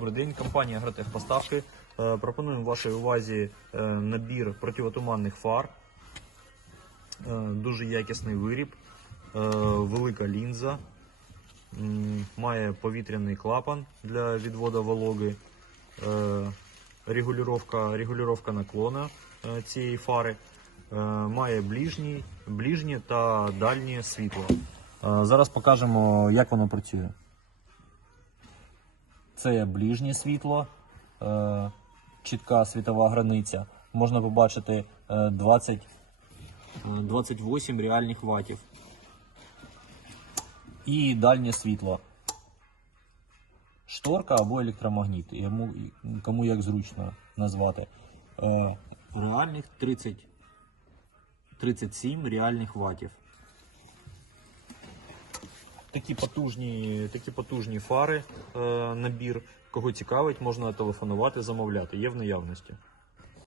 Добрий день, компанія Агротехпоставки. Е, Пропонуємо вашій увазі е, набір противотуманних фар. Е, Дуже якісний виріб, велика лінза, має повітряний клапан для відводу вологи, регулювання, регулювання наклона цієї фари, має ближнє та дальнє світло. Зараз покажемо, як воно працює. Це ближнє світло, е, чітка світова границя. Можна побачити е, 20, е, 28 реальних ватів. І дальнє світло. Шторка або електромагніт. Йому, кому як зручно назвати. Е, реальних 30, 37 реальних ватів. Такі потужні, такі потужні фари, е, набір. Кого цікавить, можна телефонувати, замовляти. Є в наявності.